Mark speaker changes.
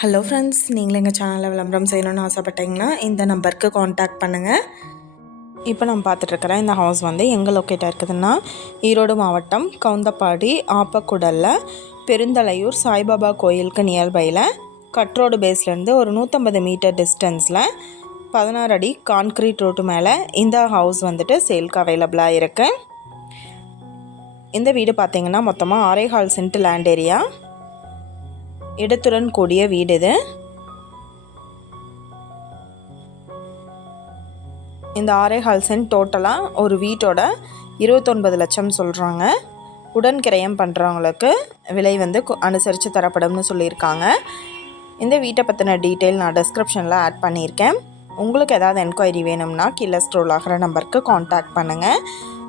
Speaker 1: Hello friends நீங்களும் எங்கள் சேனலில் விளம்பரம் செய்யணும்னு ஆசைப்பட்டீங்கன்னா இந்த நம்பருக்கு காண்டாக்ட் பண்ணுங்கள் இப்போ நம்ம பார்த்துட்ருக்கிற இந்த ஹவுஸ் வந்து எங்கே லொக்கேட்டாக இருக்குதுன்னா ஈரோடு மாவட்டம் கவுந்தப்பாடி ஆப்பக்குடலில் பெருந்தலையூர் சாய்பாபா கோயிலுக்கு நியர்பையில் கட்ரோடு பேஸ்லேருந்து ஒரு நூற்றம்பது மீட்டர் டிஸ்டன்ஸில் பதினாறு அடி கான்க்ரீட் ரோட்டு மேலே இந்த ஹவுஸ் வந்துட்டு சேல்க்கு அவைலபிளாக இருக்குது இந்த வீடு பார்த்திங்கன்னா மொத்தமாக ஆரேஹால் சென்ட் லேண்ட் ஏரியா இடத்துடன் கூடிய வீடு இது. இந்த ஆரே ஹால் சென்ட் டோட்டலாக ஒரு வீட்டோட இருபத்தொன்பது லட்சம் சொல்கிறாங்க உடன் கிரயம் பண்ணுறவங்களுக்கு விலை வந்து அனுசரித்து தரப்படும்னு சொல்லியிருக்காங்க. இந்த வீட்டை பற்றின டீட்டெயில் நான் டிஸ்கிரிப்ஷனில் ஆட் பண்ணியிருக்கேன். உங்களுக்கு ஏதாவது என்கொயரி வேணும்னா கீழே ஸ்ட்ரோல் ஆகிற நம்பருக்கு காண்டாக்ட் பண்ணுங்கள்